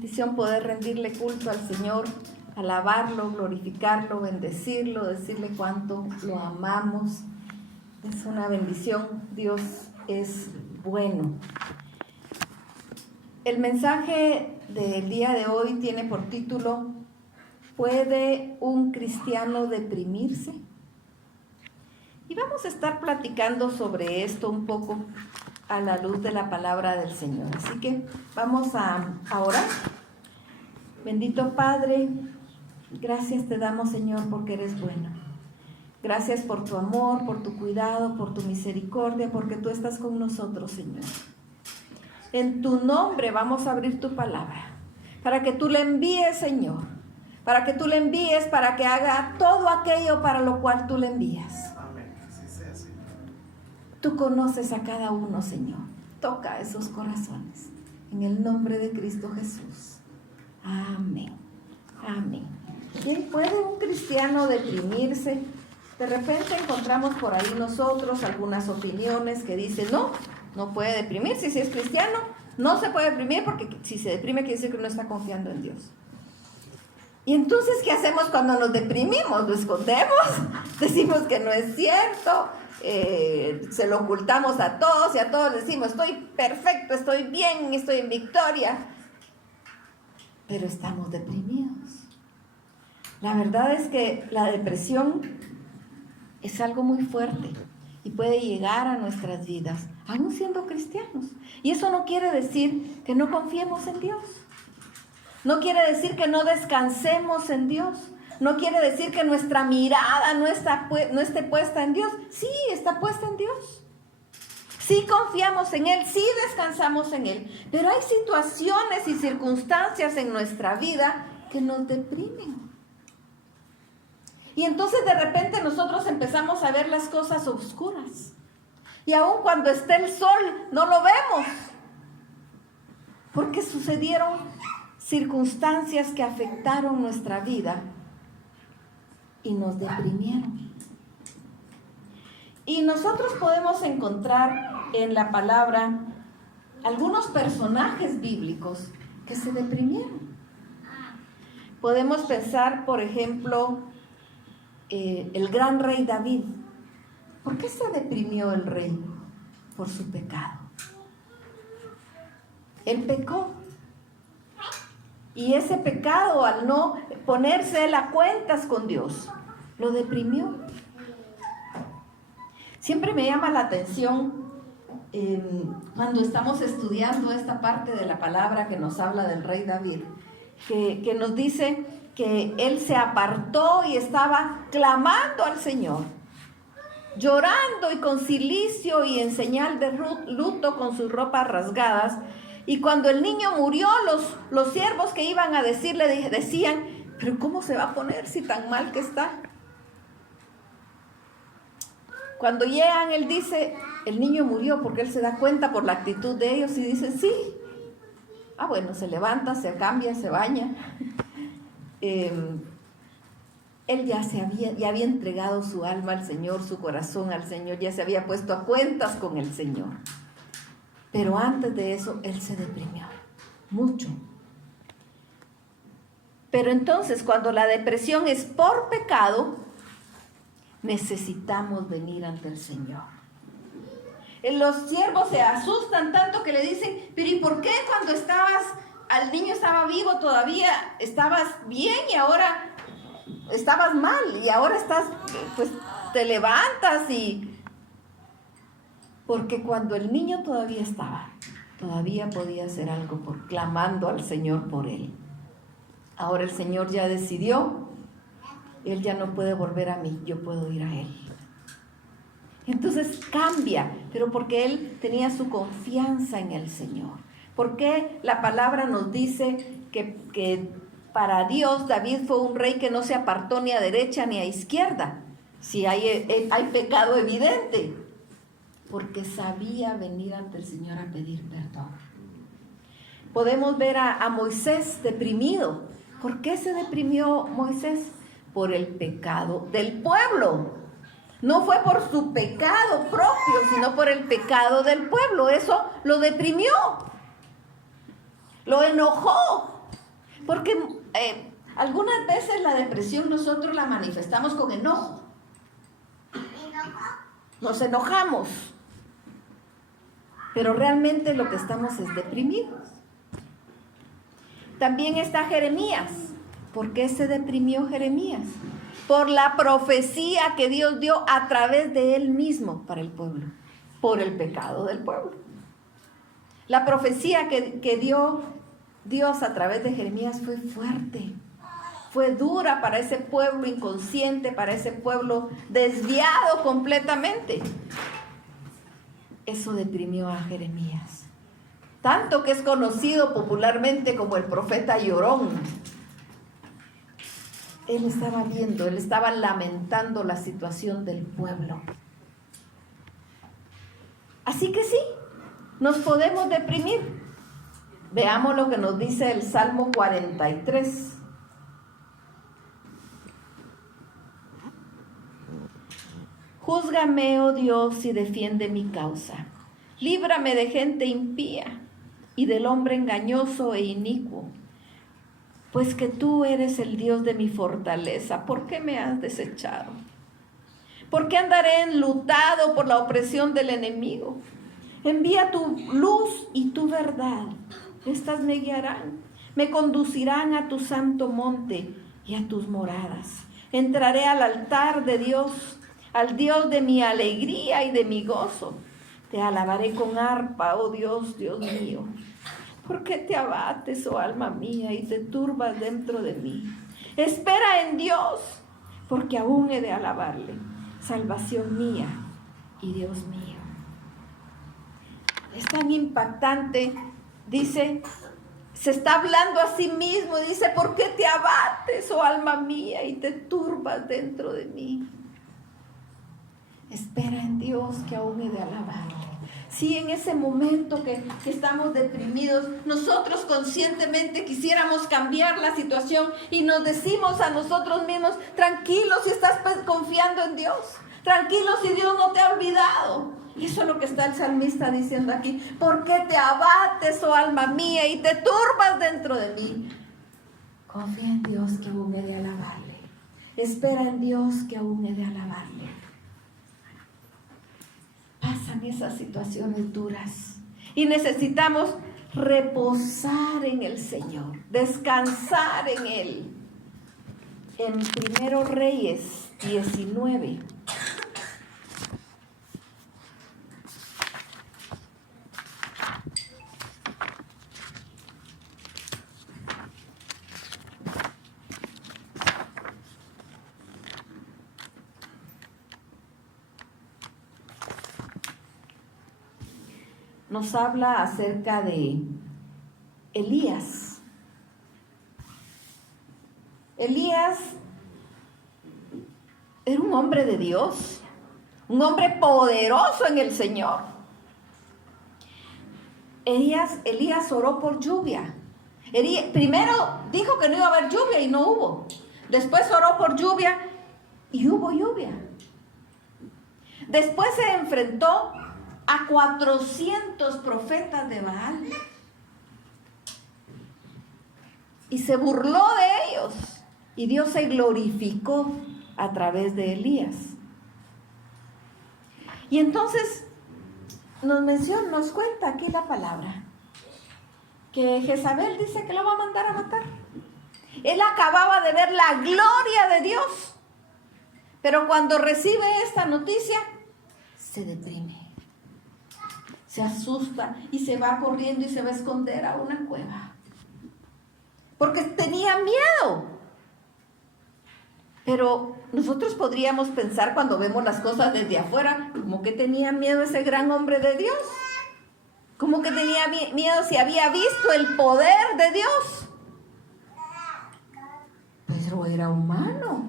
bendición poder rendirle culto al Señor, alabarlo, glorificarlo, bendecirlo, decirle cuánto lo amamos. Es una bendición, Dios es bueno. El mensaje del día de hoy tiene por título: ¿puede un cristiano deprimirse? Y vamos a estar platicando sobre esto un poco a la luz de la palabra del Señor. Así que vamos a orar. Bendito Padre, gracias te damos, Señor, porque eres bueno. Gracias por tu amor, por tu cuidado, por tu misericordia, porque tú estás con nosotros, Señor. En tu nombre vamos a abrir tu palabra, para que tú le envíes, Señor, para que tú le envíes, para que haga todo aquello para lo cual tú le envías. Tú conoces a cada uno, Señor. Toca esos corazones. En el nombre de Cristo Jesús. Amén. Amén. Bien, ¿puede un cristiano deprimirse? De repente encontramos por ahí nosotros algunas opiniones que dicen, no puede deprimirse. Si es cristiano, no se puede deprimir, porque si se deprime quiere decir que no está confiando en Dios. Y entonces, ¿qué hacemos cuando nos deprimimos? ¿Lo escondemos? Decimos que no es cierto. Se lo ocultamos a todos y a todos decimos, estoy perfecto, estoy bien, estoy en victoria. Pero estamos deprimidos. La verdad es que la depresión es algo muy fuerte y puede llegar a nuestras vidas, aún siendo cristianos. Y eso no quiere decir que no confiemos en Dios. No quiere decir que no descansemos en Dios. No quiere decir que nuestra mirada no esté puesta en Dios. Sí, está puesta en Dios. Sí confiamos en Él, sí descansamos en Él. Pero hay situaciones y circunstancias en nuestra vida que nos deprimen. Y entonces de repente nosotros empezamos a ver las cosas oscuras. Y aun cuando esté el sol, no lo vemos. Porque sucedieron circunstancias que afectaron nuestra vida y nos deprimieron. Y nosotros podemos encontrar en la palabra algunos personajes bíblicos que se deprimieron. Podemos pensar, por ejemplo, el gran rey David. ¿Por qué se deprimió el rey? Por su pecado. Él pecó. Y ese pecado, al no ponerse él a cuentas con Dios, lo deprimió. Siempre me llama la atención cuando estamos estudiando esta parte de la palabra que nos habla del rey David, que nos dice que él se apartó y estaba clamando al Señor, llorando y con cilicio y en señal de luto con sus ropas rasgadas. Y cuando el niño murió, los siervos que iban a decirle decían, pero ¿cómo se va a poner si tan mal que está? Cuando llegan, él dice, el niño murió, porque él se da cuenta por la actitud de ellos y dice, sí. Bueno, se levanta, se cambia, se baña. Él ya había entregado su alma al Señor, su corazón al Señor, ya se había puesto a cuentas con el Señor. Pero antes de eso, él se deprimió mucho. Pero entonces, cuando la depresión es por pecado, necesitamos venir ante el Señor. Los siervos se asustan tanto que le dicen, pero ¿y por qué cuando el niño estaba vivo todavía estabas bien y ahora estabas mal? Y ahora te levantas y... Porque cuando el niño todavía podía hacer algo clamando al Señor por él. Ahora el Señor ya decidió, Él ya no puede volver a mí, yo puedo ir a Él. Entonces cambia, pero porque Él tenía su confianza en el Señor. Porque la palabra nos dice que para Dios David fue un rey que no se apartó ni a derecha ni a izquierda. Si hay pecado evidente. Porque sabía venir ante el Señor a pedir perdón. Podemos ver a Moisés deprimido. ¿Por qué se deprimió Moisés? Por el pecado del pueblo. No fue por su pecado propio, sino por el pecado del pueblo. Eso lo deprimió. Lo enojó. Porque algunas veces la depresión nosotros la manifestamos con enojo. Nos enojamos. Pero realmente lo que estamos es deprimidos. También está Jeremías. ¿Por qué se deprimió Jeremías? Por la profecía que Dios dio a través de él mismo para el pueblo, por el pecado del pueblo. La profecía que dio Dios a través de Jeremías fue fuerte, fue dura para ese pueblo inconsciente, para ese pueblo desviado completamente. Eso deprimió a Jeremías, tanto que es conocido popularmente como el profeta llorón. Él estaba viendo, él estaba lamentando la situación del pueblo. Así que sí, nos podemos deprimir. Veamos lo que nos dice el Salmo 43. Júzgame, oh Dios, y defiende mi causa. Líbrame de gente impía y del hombre engañoso e inicuo. Pues que tú eres el Dios de mi fortaleza. ¿Por qué me has desechado? ¿Por qué andaré enlutado por la opresión del enemigo? Envía tu luz y tu verdad. Estas me guiarán, me conducirán a tu santo monte y a tus moradas. Entraré al altar de Dios, al Dios de mi alegría y de mi gozo. Te alabaré con arpa, oh Dios, Dios mío. ¿Por qué te abates, oh alma mía, y te turbas dentro de mí? Espera en Dios, porque aún he de alabarle, salvación mía y Dios mío. Es tan impactante, dice, se está hablando a sí mismo, dice, ¿por qué te abates, oh alma mía, y te turbas dentro de mí? Espera en Dios, que aún he de alabarle. Si en ese momento que estamos deprimidos, nosotros conscientemente quisiéramos cambiar la situación y nos decimos a nosotros mismos, tranquilo si estás confiando en Dios, tranquilo si Dios no te ha olvidado. Y eso es lo que está el salmista diciendo aquí. ¿Por qué te abates, oh alma mía, y te turbas dentro de mí? Confía en Dios, que aún he de alabarle. Espera en Dios, que aún he de alabarle. Pasan esas situaciones duras y necesitamos reposar en el Señor, descansar en Él. En 1 Reyes 19. Nos habla acerca de Elías. Elías era un hombre de Dios, un hombre poderoso en el Señor. Elías oró por lluvia. Primero dijo que no iba a haber lluvia y no hubo. Después oró por lluvia y hubo lluvia. Después se enfrentó a 400 profetas de Baal y se burló de ellos, y Dios se glorificó a través de Elías. Y entonces nos cuenta aquí la palabra que Jezabel dice que lo va a mandar a matar. Él acababa de ver la gloria de Dios, pero cuando recibe esta noticia se deprime, se asusta y se va corriendo y se va a esconder a una cueva, porque tenía miedo. Pero nosotros podríamos pensar, cuando vemos las cosas desde afuera, como que tenía miedo ese gran hombre de Dios, como que tenía miedo si había visto el poder de Dios. Pero era humano.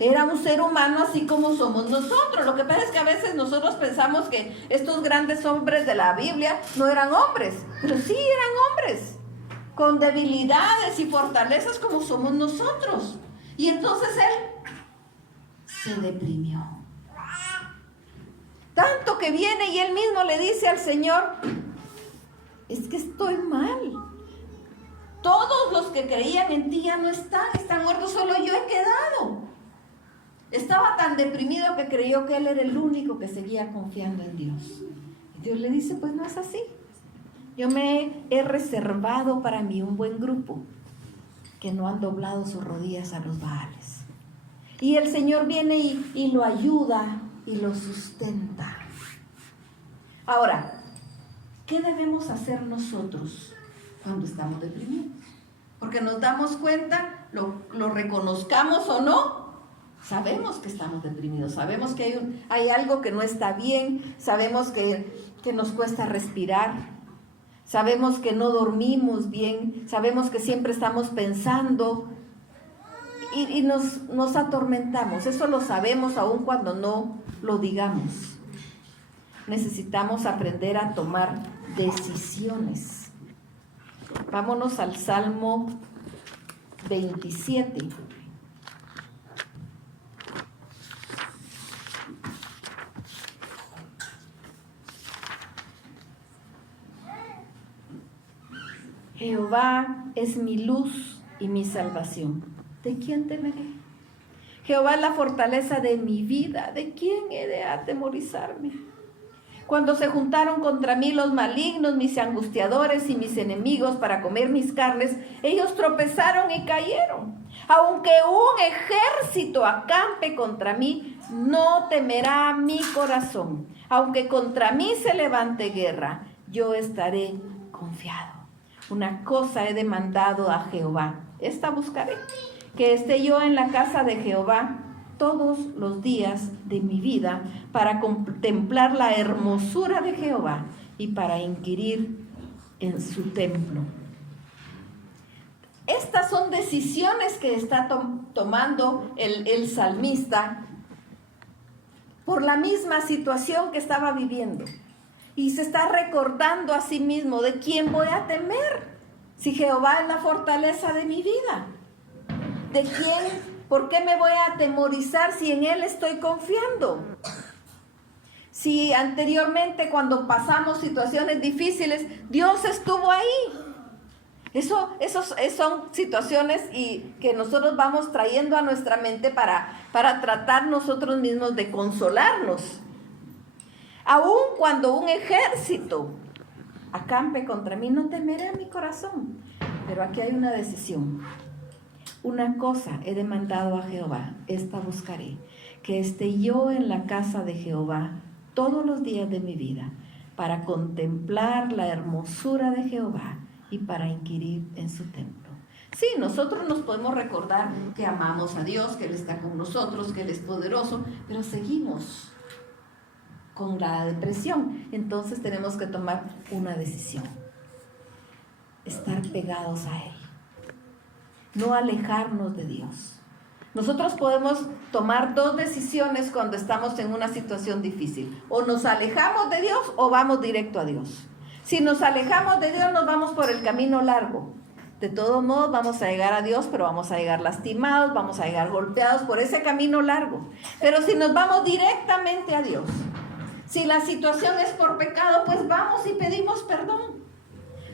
Era un ser humano así como somos nosotros. Lo que pasa es que a veces nosotros pensamos que estos grandes hombres de la Biblia no eran hombres, pero sí eran hombres, con debilidades y fortalezas como somos nosotros. Y entonces él se deprimió. Tanto que viene y él mismo le dice al Señor, es que estoy mal. Todos los que creían en ti ya no están muertos, solo yo he quedado. Estaba tan deprimido que creyó que él era el único que seguía confiando en Dios. Y Dios le dice, pues no es así. Yo me he reservado para mí un buen grupo que no han doblado sus rodillas a los Baales. Y el Señor viene y lo ayuda y lo sustenta. Ahora, ¿qué debemos hacer nosotros cuando estamos deprimidos? Porque nos damos cuenta, lo reconozcamos o no, sabemos que estamos deprimidos, sabemos que hay algo que no está bien, sabemos que nos cuesta respirar, sabemos que no dormimos bien, sabemos que siempre estamos pensando y nos atormentamos. Eso lo sabemos aun cuando no lo digamos. Necesitamos aprender a tomar decisiones. Vámonos al Salmo 27. Jehová es mi luz y mi salvación. ¿De quién temeré? Jehová es la fortaleza de mi vida. ¿De quién he de atemorizarme? Cuando se juntaron contra mí los malignos, mis angustiadores y mis enemigos para comer mis carnes, ellos tropezaron y cayeron. Aunque un ejército acampe contra mí, no temerá mi corazón. Aunque contra mí se levante guerra, yo estaré confiado. Una cosa he demandado a Jehová, esta buscaré, que esté yo en la casa de Jehová todos los días de mi vida, para contemplar la hermosura de Jehová y para inquirir en su templo. Estas son decisiones que está tomando el salmista por la misma situación que estaba viviendo. Y se está recordando a sí mismo, ¿de quién voy a temer? Si Jehová es la fortaleza de mi vida. ¿De quién? ¿Por qué me voy a atemorizar si en Él estoy confiando? Si anteriormente cuando pasamos situaciones difíciles, Dios estuvo ahí. Esos son situaciones que nosotros vamos trayendo a nuestra mente para tratar nosotros mismos de consolarnos. Aun cuando un ejército acampe contra mí, no temeré a mi corazón. Pero aquí hay una decisión. Una cosa he demandado a Jehová, esta buscaré, que esté yo en la casa de Jehová todos los días de mi vida, para contemplar la hermosura de Jehová y para inquirir en su templo. Sí, nosotros nos podemos recordar que amamos a Dios, que Él está con nosotros, que Él es poderoso, pero seguimos con la depresión. Entonces tenemos que tomar una decisión: estar pegados a Él, no alejarnos de Dios. Nosotros podemos tomar dos decisiones cuando estamos en una situación difícil: o nos alejamos de Dios o vamos directo a Dios. Si nos alejamos de Dios, nos vamos por el camino largo. De todos modos vamos a llegar a Dios, pero vamos a llegar lastimados, vamos a llegar golpeados por ese camino largo. Pero si nos vamos directamente a Dios, si la situación es por pecado, pues vamos y pedimos perdón.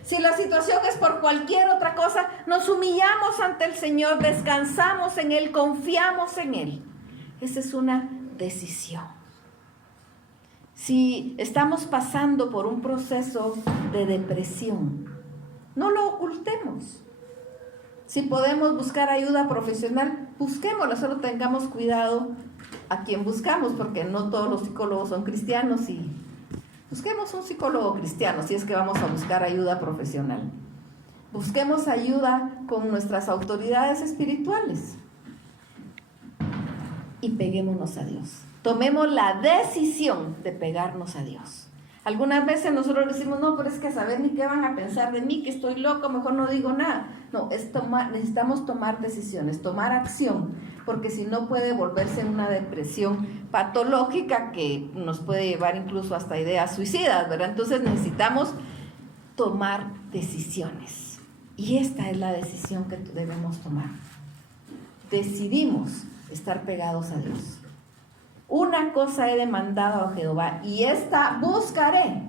Si la situación es por cualquier otra cosa, nos humillamos ante el Señor, descansamos en Él, confiamos en Él. Esa es una decisión. Si estamos pasando por un proceso de depresión, no lo ocultemos. Si podemos buscar ayuda profesional, busquémosla, solo tengamos cuidado a quién buscamos, porque no todos los psicólogos son cristianos, y busquemos un psicólogo cristiano si es que vamos a buscar ayuda profesional. Busquemos ayuda con nuestras autoridades espirituales y peguémonos a Dios. Tomemos la decisión de pegarnos a Dios. Algunas veces nosotros decimos, no, pero es que saber ni qué van a pensar de mí, que estoy loco, mejor no digo nada. No, necesitamos tomar decisiones, tomar acción, porque si no puede volverse una depresión patológica que nos puede llevar incluso hasta ideas suicidas, ¿verdad? Entonces necesitamos tomar decisiones. Y esta es la decisión que debemos tomar. Decidimos estar pegados a Dios. Una cosa he demandado a Jehová, y esta buscaré,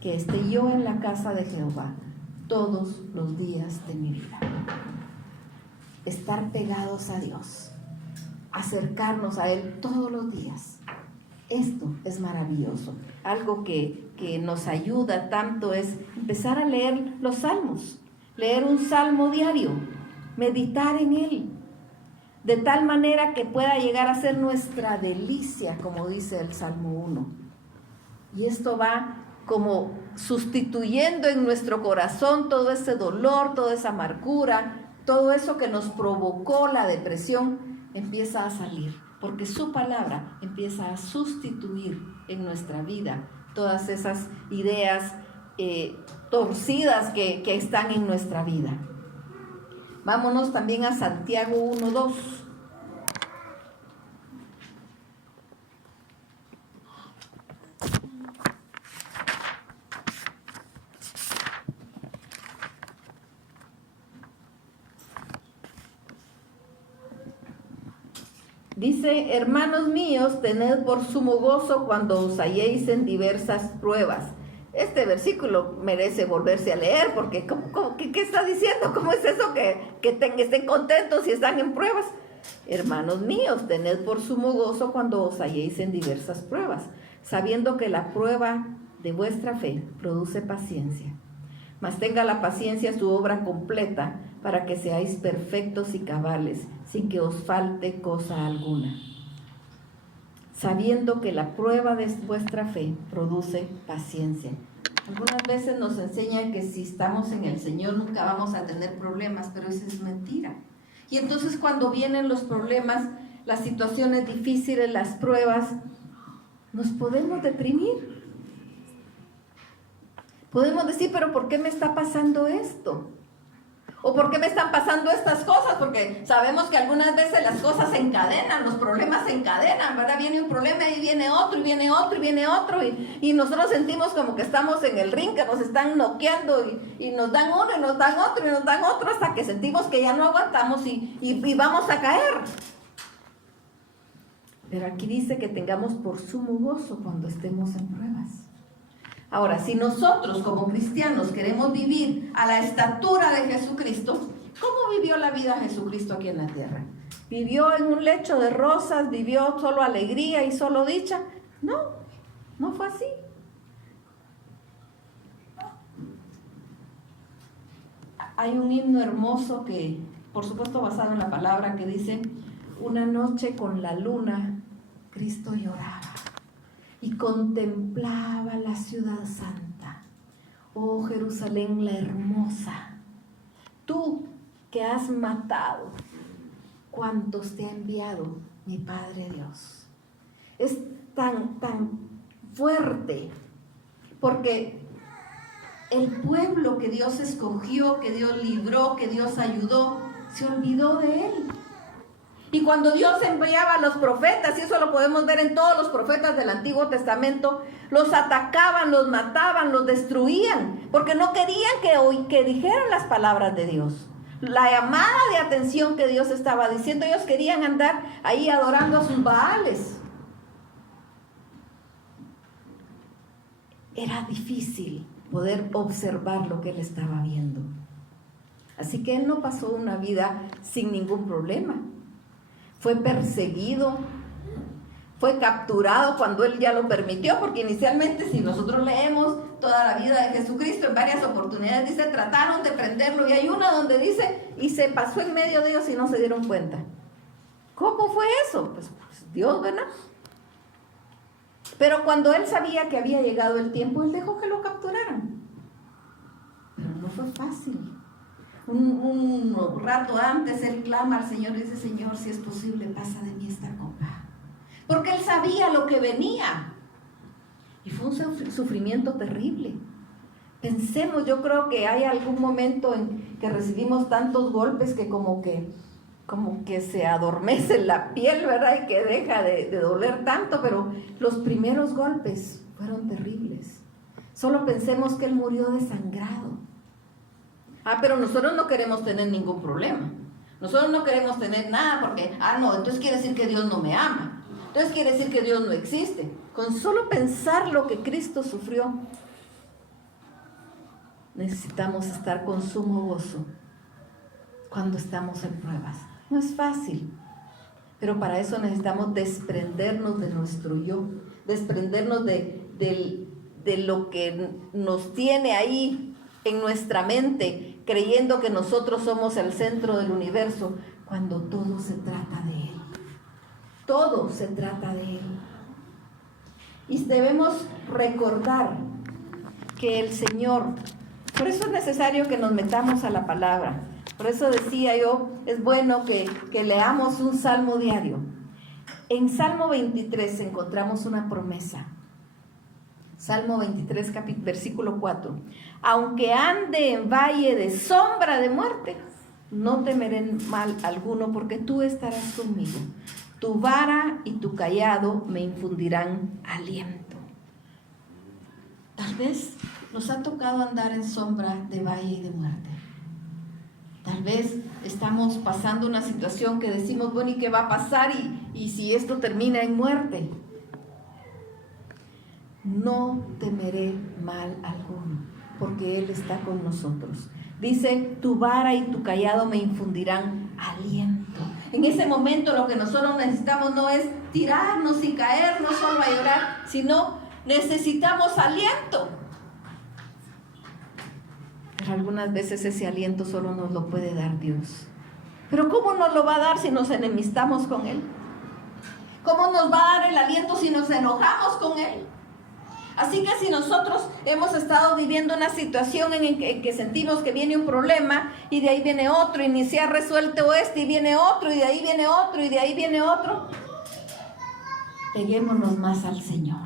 que esté yo en la casa de Jehová todos los días de mi vida. estar pegados a Dios, acercarnos a Él todos los días. Esto es maravilloso. Algo que nos ayuda tanto es empezar a leer los salmos, leer un salmo diario, meditar en él, de tal manera que pueda llegar a ser nuestra delicia, como dice el Salmo 1. Y esto va como sustituyendo en nuestro corazón todo ese dolor, toda esa amargura, todo eso que nos provocó la depresión, empieza a salir, porque su palabra empieza a sustituir en nuestra vida todas esas ideas torcidas que están en nuestra vida. Vámonos también a Santiago 1:2. Dice: hermanos míos, tened por sumo gozo cuando os halléis en diversas pruebas. Este versículo merece volverse a leer, porque ¿qué está diciendo? ¿Cómo es eso que estén contentos si están en pruebas? Hermanos míos, tened por sumo gozo cuando os halléis en diversas pruebas, sabiendo que la prueba de vuestra fe produce paciencia. Mas tenga la paciencia su obra completa, para que seáis perfectos y cabales, sin que os falte cosa alguna. Sabiendo que la prueba de vuestra fe produce paciencia. Algunas veces nos enseñan que si estamos en el Señor nunca vamos a tener problemas, pero eso es mentira. Y entonces cuando vienen los problemas, las situaciones difíciles, las pruebas, nos podemos deprimir. Podemos decir: pero ¿por qué me está pasando esto? ¿O por qué me están pasando estas cosas? Porque sabemos que algunas veces las cosas se encadenan, los problemas se encadenan, ¿verdad? Viene un problema y viene otro, y viene otro, y viene otro, y nosotros sentimos como que estamos en el ring, que nos están noqueando, y nos dan uno, y nos dan otro, y nos dan otro, hasta que sentimos que ya no aguantamos y vamos a caer. Pero aquí dice que tengamos por sumo gozo cuando estemos en pruebas. Ahora, si nosotros como cristianos queremos vivir a la estatura de Jesucristo, ¿cómo vivió la vida Jesucristo aquí en la tierra? ¿Vivió en un lecho de rosas? ¿Vivió solo alegría y solo dicha? No, no fue así. Hay un himno hermoso que, por supuesto, basado en la palabra, que dice: una noche con la luna, Cristo lloraba y contemplaba la ciudad santa. Oh Jerusalén la hermosa, tú que has matado, ¿cuántos te ha enviado mi Padre Dios? Es tan fuerte, porque el pueblo que Dios escogió, que Dios libró, que Dios ayudó, se olvidó de él. Y cuando Dios enviaba a los profetas, y eso lo podemos ver en todos los profetas del Antiguo Testamento, los atacaban, los mataban, los destruían, porque no querían que dijeran las palabras de Dios. La llamada de atención que Dios estaba diciendo, ellos querían andar ahí adorando a sus baales. Era difícil poder observar lo que él estaba viendo. Así que él no pasó una vida sin ningún problema. Fue perseguido, fue capturado cuando él ya lo permitió, porque inicialmente, si nosotros leemos toda la vida de Jesucristo, en varias oportunidades dice: trataron de prenderlo, y hay una donde dice: y se pasó en medio de ellos y no se dieron cuenta. ¿Cómo fue eso? Pues Dios, ¿verdad? Pero cuando él sabía que había llegado el tiempo, él dejó que lo capturaran. Pero no fue fácil. Un rato antes él clama al Señor y dice: Señor, si es posible, pasa de mí esta copa. Porque él sabía lo que venía. Y fue un sufrimiento terrible. Pensemos, yo creo que hay algún momento en que recibimos tantos golpes que como que se adormece la piel, ¿verdad? Y que deja de doler tanto, pero los primeros golpes fueron terribles. Solo pensemos que él murió desangrado. Pero nosotros no queremos tener ningún problema. Nosotros no queremos tener nada porque, no, entonces quiere decir que Dios no me ama. Entonces quiere decir que Dios no existe. Con solo pensar lo que Cristo sufrió, necesitamos estar con sumo gozo. cuando estamos en pruebas. No es fácil, pero para eso necesitamos desprendernos de nuestro yo, desprendernos de lo que nos tiene ahí en nuestra mente, creyendo que nosotros somos el centro del universo, cuando todo se trata de Él. Todo se trata de Él. Y debemos recordar que el Señor, por eso es necesario que nos metamos a la palabra. Por eso decía yo, es bueno que leamos un salmo diario. En Salmo 23 encontramos una promesa. Salmo 23, versículo 4. Aunque ande en valle de sombra de muerte, no temeré mal alguno, porque tú estarás conmigo. Tu vara y tu cayado me infundirán aliento. Tal vez nos ha tocado andar en sombra de valle y de muerte. Tal vez estamos pasando una situación que decimos, bueno, ¿y qué va a pasar? Y si esto termina en muerte. No temeré mal alguno, porque Él está con nosotros. Dice, tu vara y tu cayado me infundirán aliento. En ese momento lo que nosotros necesitamos no es tirarnos y caernos solo a llorar, sino necesitamos aliento. Pero algunas veces ese aliento solo nos lo puede dar Dios. Pero ¿cómo nos lo va a dar si nos enemistamos con Él? ¿Cómo nos va a dar el aliento si nos enojamos con Él? Así que si nosotros hemos estado viviendo una situación en que sentimos que viene un problema y de ahí viene otro y ni se ha resuelto y viene otro y de ahí viene otro y de ahí viene otro, peguémonos más al Señor.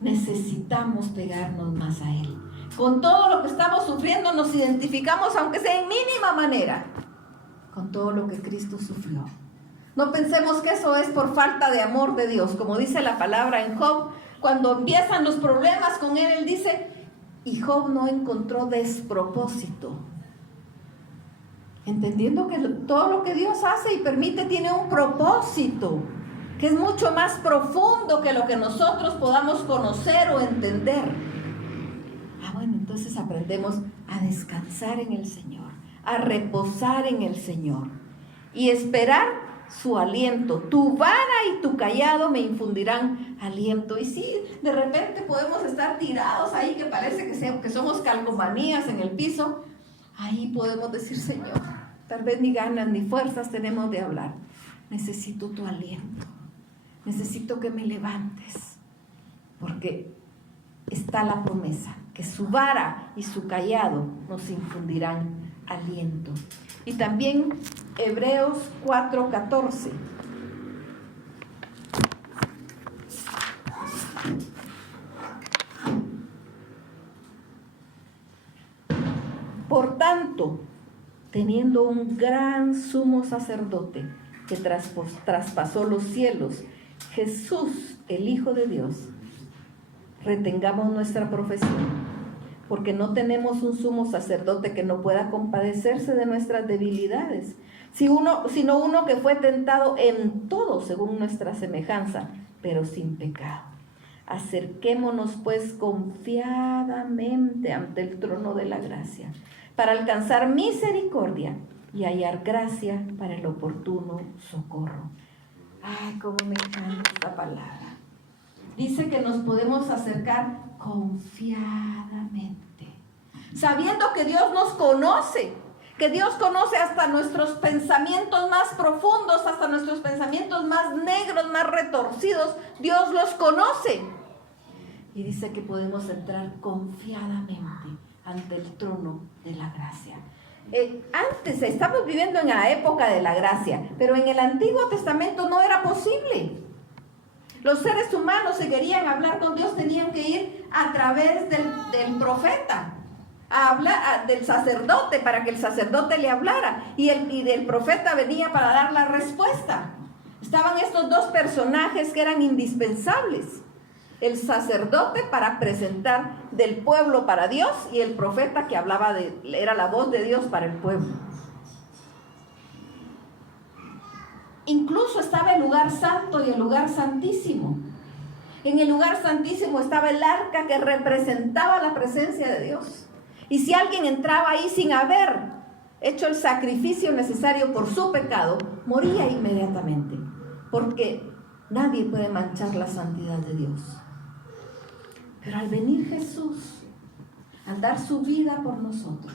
Necesitamos pegarnos más a Él. Con todo lo que estamos sufriendo nos identificamos, aunque sea en mínima manera, con todo lo que Cristo sufrió. No pensemos que eso es por falta de amor de Dios, como dice la palabra en Job. Cuando empiezan los problemas con él dice, y Job no encontró despropósito. Entendiendo que todo lo que Dios hace y permite tiene un propósito, que es mucho más profundo que lo que nosotros podamos conocer o entender. Bueno, entonces aprendemos a descansar en el Señor, a reposar en el Señor y esperar su aliento. Tu vara y tu cayado me infundirán aliento. Y sí, de repente podemos estar tirados ahí, que parece que somos calcomanías en el piso. Ahí podemos decir, Señor, tal vez ni ganas ni fuerzas tenemos de hablar. Necesito tu aliento. Necesito que me levantes. Porque está la promesa, que su vara y su cayado nos infundirán aliento. Y también Hebreos 4:14. Por tanto, teniendo un gran sumo sacerdote que traspasó los cielos, Jesús, el Hijo de Dios, retengamos nuestra profesión, porque no tenemos un sumo sacerdote que no pueda compadecerse de nuestras debilidades, sino uno que fue tentado en todo según nuestra semejanza, pero sin pecado. Acerquémonos pues confiadamente ante el trono de la gracia, para alcanzar misericordia y hallar gracia para el oportuno socorro. Ay, cómo me encanta esta palabra. Dice que nos podemos acercar confiadamente, sabiendo que Dios nos conoce, que Dios conoce hasta nuestros pensamientos más profundos, hasta nuestros pensamientos más negros, más retorcidos. Dios los conoce. Y dice que podemos entrar confiadamente ante el trono de la gracia. Antes estamos viviendo en la época de la gracia, pero en el Antiguo Testamento no era posible. Los seres humanos, si querían hablar con Dios, tenían que ir a través del profeta, del sacerdote, para que el sacerdote le hablara, y del profeta venía para dar la respuesta. Estaban estos dos personajes que eran indispensables: el sacerdote para presentar del pueblo para Dios, y el profeta que era la voz de Dios para el pueblo. Incluso estaba el lugar santo y el lugar santísimo. En el lugar santísimo estaba el arca que representaba la presencia de Dios. Y si alguien entraba ahí sin haber hecho el sacrificio necesario por su pecado, moría inmediatamente, porque nadie puede manchar la santidad de Dios. Pero al venir Jesús, al dar su vida por nosotros,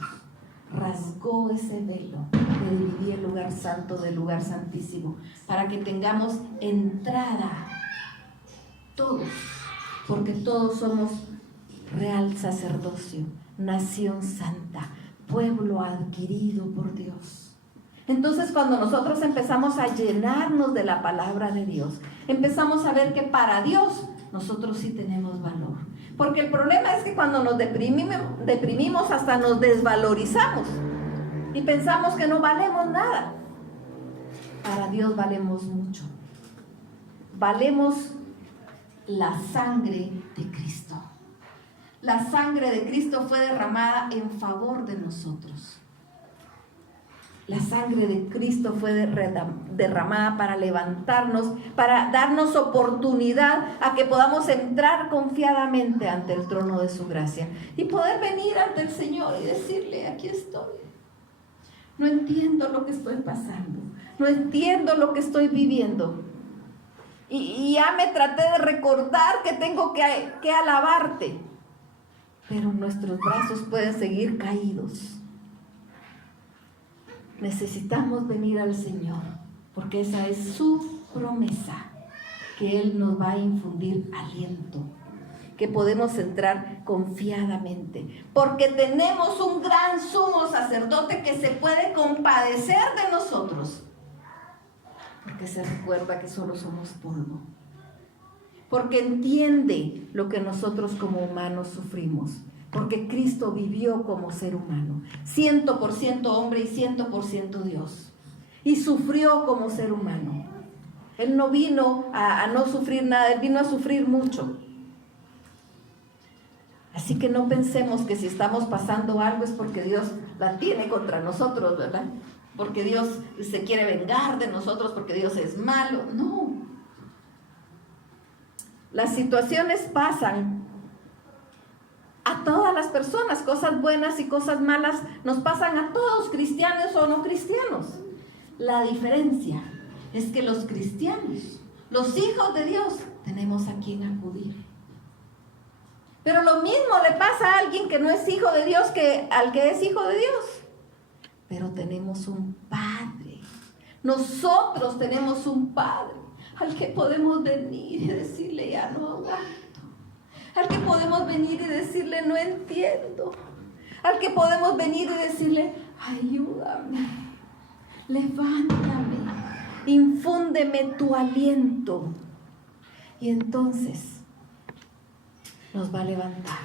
rasgó ese velo que dividía el lugar santo del lugar santísimo, para que tengamos entrada todos, porque todos somos real sacerdocio, nación santa, pueblo adquirido por Dios. Entonces, cuando nosotros empezamos a llenarnos de la palabra de Dios, empezamos a ver que para Dios nosotros sí tenemos valor. Porque el problema es que cuando nos deprimimos hasta nos desvalorizamos y pensamos que no valemos nada. Para Dios valemos mucho. Valemos la sangre de Cristo. La sangre de Cristo fue derramada en favor de nosotros. La sangre de Cristo fue derramada para levantarnos, para darnos oportunidad a que podamos entrar confiadamente ante el trono de su gracia y poder venir ante el Señor y decirle: aquí estoy. No entiendo lo que estoy pasando, no entiendo lo que estoy viviendo. Y ya me traté de recordar que tengo que alabarte, pero nuestros brazos pueden seguir caídos. Necesitamos venir al Señor, porque esa es su promesa, que Él nos va a infundir aliento, que podemos entrar confiadamente, porque tenemos un gran sumo sacerdote que se puede compadecer de nosotros, porque se recuerda que solo somos polvo, porque entiende lo que nosotros como humanos sufrimos, porque Cristo vivió como ser humano, 100% hombre y 100% Dios, y sufrió como ser humano. Él no vino a no sufrir nada, Él vino a sufrir mucho. Así que no pensemos que si estamos pasando algo es porque Dios la tiene contra nosotros, ¿verdad? Porque Dios se quiere vengar de nosotros, porque Dios es malo. No. Las situaciones pasan a todas las personas, cosas buenas y cosas malas nos pasan a todos, cristianos o no cristianos. La diferencia es que los cristianos, los hijos de Dios, tenemos a quien acudir. Pero lo mismo le pasa a alguien que no es hijo de Dios que al que es hijo de Dios. Pero tenemos un Padre. Nosotros tenemos un Padre al que podemos venir y decirle: ya no aguanto. Al que podemos venir y decirle: no entiendo. Al que podemos venir y decirle: ayúdame, levántame, infúndeme tu aliento. Y entonces nos va a levantar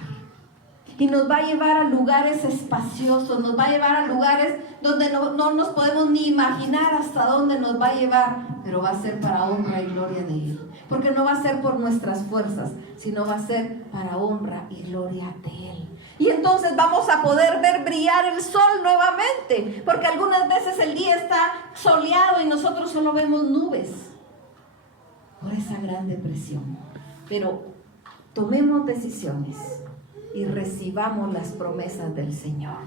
y nos va a llevar a lugares espaciosos, nos va a llevar a lugares donde no nos podemos ni imaginar hasta dónde nos va a llevar, pero va a ser para honra y gloria de Él, porque no va a ser por nuestras fuerzas, sino va a ser para honra y gloria de Él. Y entonces vamos a poder ver brillar el sol nuevamente, porque algunas veces el día está soleado y nosotros solo vemos nubes por esa gran depresión. Pero tomemos decisiones y recibamos las promesas del Señor.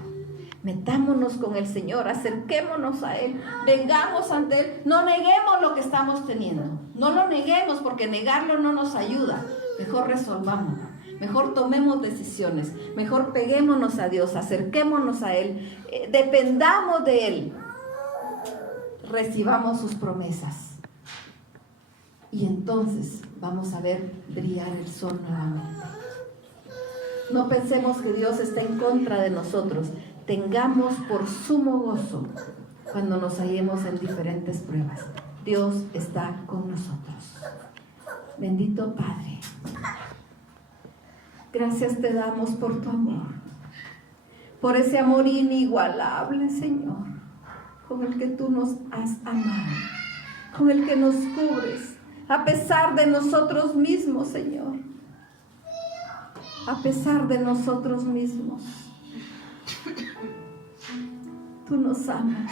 Metámonos con el Señor, acerquémonos a Él, vengamos ante Él, no neguemos lo que estamos teniendo, no lo neguemos, porque negarlo no nos ayuda. Mejor resolvámoslo, mejor tomemos decisiones, mejor peguémonos a Dios, acerquémonos a Él, dependamos de Él, recibamos sus promesas. Y entonces vamos a ver brillar el sol nuevamente. No pensemos que Dios está en contra de nosotros. Tengamos por sumo gozo cuando nos hallemos en diferentes pruebas. Dios está con nosotros. Bendito Padre, gracias te damos por tu amor, por ese amor inigualable, Señor, con el que tú nos has amado, con el que nos cubres, a pesar de nosotros mismos, Señor. A pesar de nosotros mismos, tú nos amas.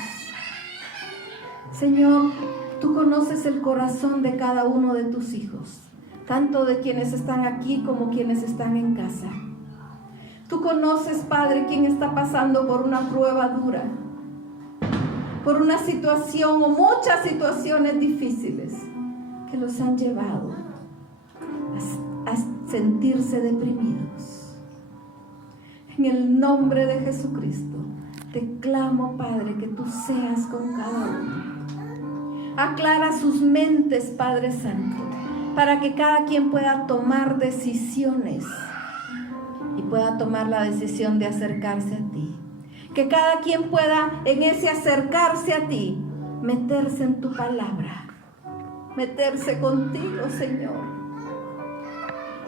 Señor, tú conoces el corazón de cada uno de tus hijos, tanto de quienes están aquí como quienes están en casa. Tú conoces, Padre, quien está pasando por una prueba dura. por una situación o muchas situaciones difíciles que los han llevado a sentirse deprimidos. En el nombre de Jesucristo, te clamo, Padre, que tú seas con cada uno. Aclara sus mentes, Padre Santo, para que cada quien pueda tomar decisiones y pueda tomar la decisión de acercarse a ti. Que cada quien pueda en ese acercarse a ti, meterse en tu palabra, meterse contigo, Señor,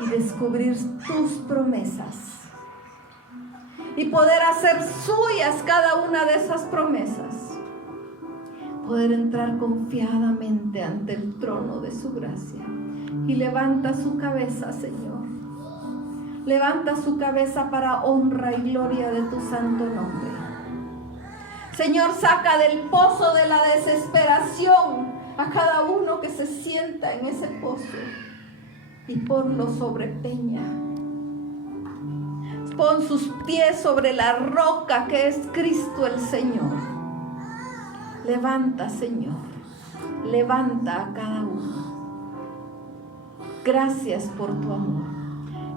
y descubrir tus promesas. Y poder hacer suyas cada una de esas promesas. Poder entrar confiadamente ante el trono de su gracia. Y levanta su cabeza, Señor. Levanta su cabeza para honra y gloria de tu santo nombre. Señor, saca del pozo de la desesperación a cada uno que se sienta en ese pozo y ponlo sobre peña. Pon sus pies sobre la roca que es Cristo el Señor. Levanta, Señor, levanta a cada uno. Gracias por tu amor.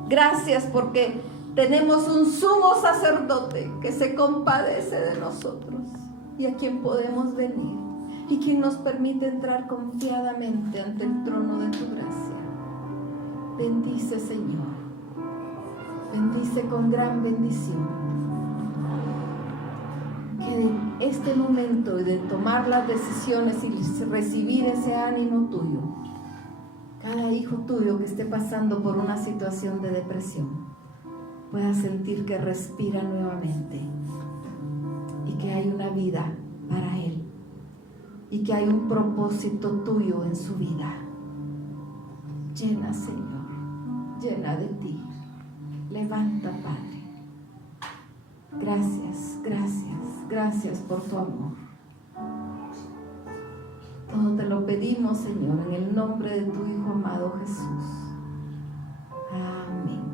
Gracias porque tenemos un sumo sacerdote que se compadece de nosotros y a quien podemos venir y quien nos permite entrar confiadamente ante el trono de tu gracia. Bendice, Señor. Bendice con gran bendición. Que en este momento de tomar las decisiones y recibir ese ánimo tuyo, cada hijo tuyo que esté pasando por una situación de depresión pueda sentir que respira nuevamente y que hay una vida para él y que hay un propósito tuyo en su vida. Llena, Señor, llena de ti. Levanta, Padre. Gracias, gracias, gracias por tu amor. Todo te lo pedimos, Señor, en el nombre de tu Hijo amado Jesús. Amén.